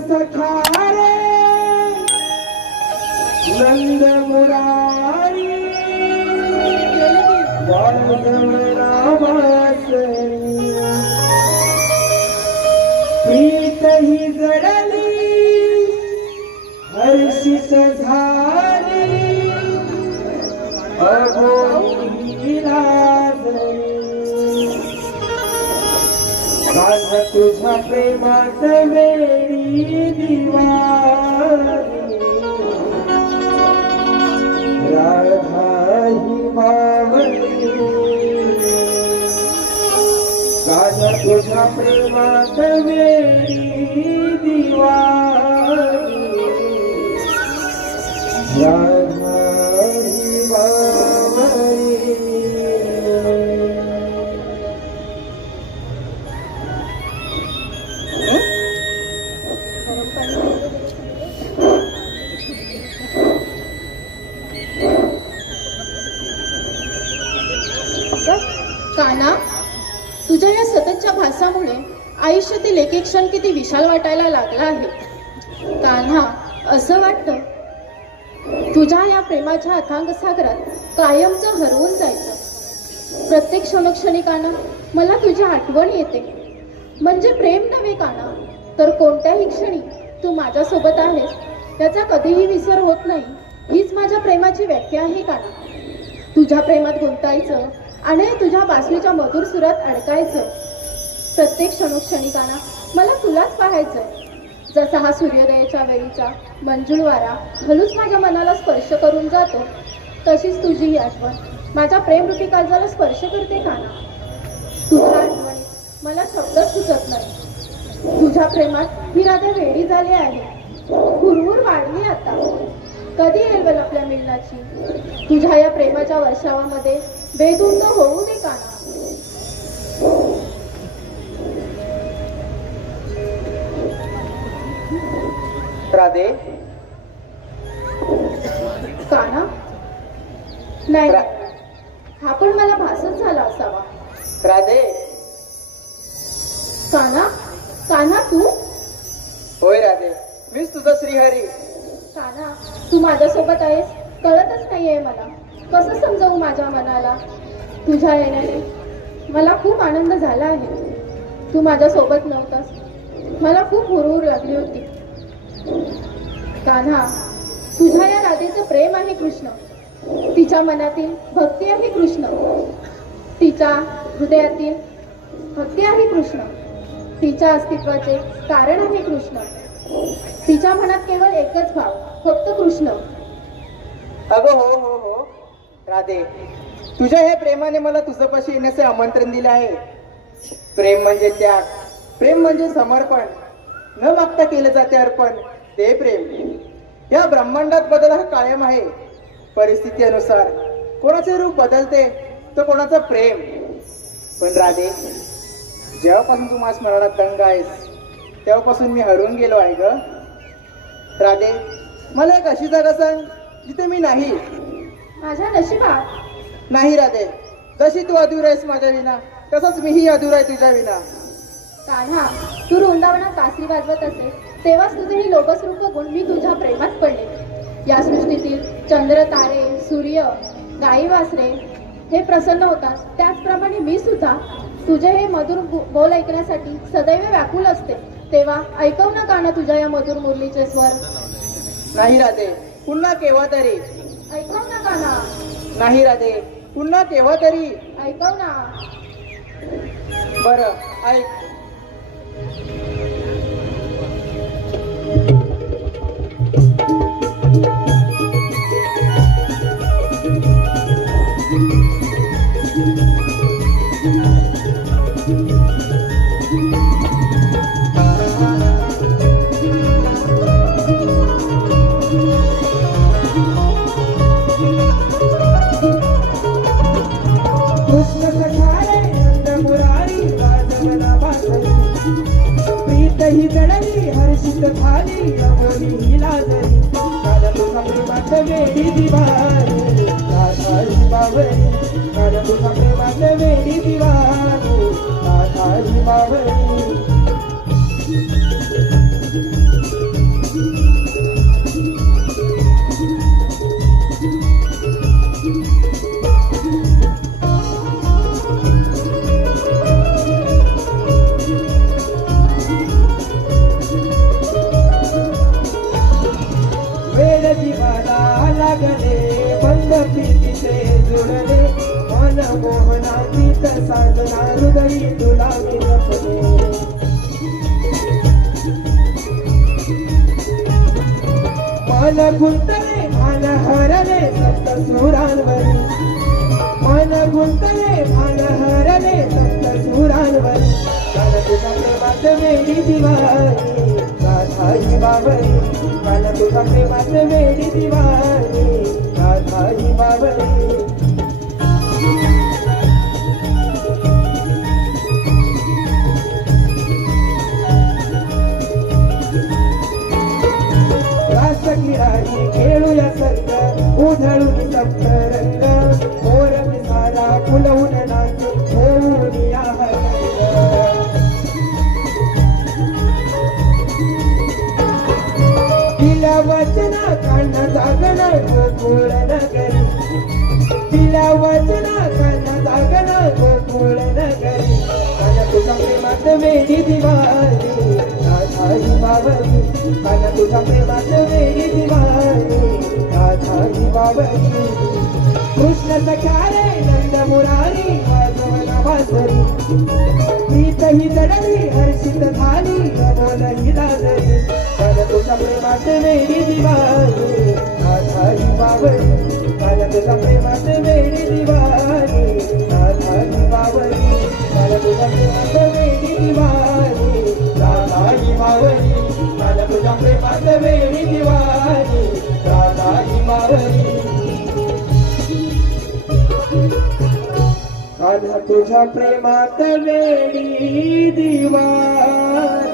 सखा रे नंद मुरारी वाजव रामाचरी प्रीत ही जडली हर्षित झाली अभोगी लाजली माझा तुझ्या प्रेमात वेळी दिवाळी राधा ही मावळी माझा तुझ्या प्रेमात वेळी दिवाळी राधा ही मावळी काना, तुझ्या या सततच्या भासामुळे आयुष्यातील एक एक क्षण किती विशाल वाटायला लागला आहे. कान्हा, असं वाटतं तुझ्या या प्रेमाच्या अथांग सागरात कायमचं हरवून जायचं. प्रत्येक क्षणोक्षणी काना मला तुझी आठवण येते. म्हणजे प्रेम नव्हे काना, तर कोणत्याही क्षणी तू माझ्यासोबत आहेस याचा कधीही विसर होत नाही. हीच माझ्या प्रेमाची व्याख्या आहे काना. तुझ्या प्रेमात गुंतायचं आणि तुझ्या बासरीच्या मधुर सुरात अडकायचं. प्रत्येक क्षणोक्षणी काना मला तुलाच पाहायचं. जसा हा सूर्योदयाच्या वेळीचा मंजुळ वारा हलूच माझ्या मनाला स्पर्श करून जातो, तशीच तुझी ही आठवण माझ्या प्रेमरूपी काळजाला स्पर्श करते काना. तुझ्या आठवणीत मला शब्द सुचत नाही. तुझ्या प्रेमात ही राधा वेडी झाली आहे, हुरहुर वाढली आता. कधी येईल आपल्या मिलनाची? तुझ्या या प्रेमाच्या वर्षावामध्ये बेधुंद होऊ दे काना. राधे काना, नाही, हा पण मला भासच झाला असावा. राधे काना, काना तू? होय राधे, मीच तुझा श्रीहरी. काना, तू माझ्यासोबत आहेस कळतच नाहीये मला. कसं समजावू माझ्या मनाला? तुझ्या येण्याने मला खूप आनंद झाला आहे. तू माझ्यासोबत नव्हतास, मला खूप हुरहुर लागली होती. कान्हा, तुझ्या या राधेचं प्रेम आहे कृष्ण. तिच्या मनातील भक्ती आहे कृष्ण. तिच्या हृदयातील भक्ती आहे कृष्ण. तिच्या अस्तित्वाचे कारण आहे कृष्ण. तिच्या मनात केवळ एकच भाव, फक्त कृष्ण. अगं हो हो हो राधे, तुझ्या हे प्रेमाने मला तुझ्यापाशी येण्याचे आमंत्रण दिले आहे. प्रेम म्हणजे त्याग, प्रेम म्हणजे समर्पण. न मागता केले जाते अर्पण, ते प्रेम. या ब्रह्मांडात बदल हा कायम आहे. परिस्थिती अनुसार कोणाचे रूप बदलते तर कोणाचं प्रेम. पण राधे, जेव्हापासून तू माझ्या स्मरणात दंग आहेस तेव्हापासून मी हरवून गेलो आहे ग. राधे, मला एक अशी जागा सांग जिथे मी नाही. माझ्या नशिबात नाही राधे, जशी तू अधूर आहेस माझ्या विना, तसंच मीही अधूर आहे तुझ्या विना. कान्हा, तू वृंदावनात बासरी वाजवत असेल तेव्हाच तुझे ही लोभस्रूप बघून मी तुझ्या प्रेमात पडले. या सृष्टीतील चंद्र, तारे, सूर्य, गाई, वासरे हे प्रसन्न होतात, त्याचप्रमाणे मी सुद्धा तुझे हे मधुर बोल ऐकण्यासाठी सदैव व्याकुल असते. तेव्हा ऐकव ना काना तुझ्या या मधुर मुरलीचे स्वर. नाही राधे, पुन्हा केव्हा तरी. ऐकव ना काना. नाही राधे, पुन्हा केव्हा तरी. ऐकव ना. बरं ऐक. ही जडली हर्षित झाली अवनी ही लाजली. काल तुझा प्रेमात वेडी दिवाळी, नाथाची बावरी. काल तुझा प्रेमात वेडी दिवाळी, नाथाची बावरी. प्रीत साजना हृदयी तुला मी जपले मन गुंतले भान हरले सप्त सुरांवरी मन गुंतले भान हरले सप्त सुरांवरी कान तुझा प्रेमात वेडी दिवाळी राधा ही बाबरी कान तुझा प्रेमात वेडी दिवाळी राधा ही बाबरी रासक्रीडाही खेळूया संग उधळून सप्त रंग मोर पिसारा फुलवून नाच होऊन या हरंग दिल्या वचना कान्हा जागण गोकुळ नगरी दिल्या वचना कान्हा जागण गोकुळ नगरी माझ्या तुझा प्रेमात वेडी दिवाळी राधा ही बाबरी माझ्या तुझा प्रेमात वेडी दिवाळी राधा ही बाबरी कृष्ण सख्या रे नंद मुरारी वाजवला वासरी प्रीत ही जडली हर्षित झाली बोल ही लाजरी माझ्या तुझा प्रेमात वेडी दिवाळी राधा ही बाबरी माझ्या तुझा प्रेमात वेडी दिवाळी राधा ही बाबरी माझ्या तुझा प्रेमात वेडी दिवाळी राधा ही बाबरी माझ्या तुझ्या प्रेमात वेडी दिवाळी राधा ही बाबरी माझ्या तुझ्या प्रेमात वेडी दिवाळी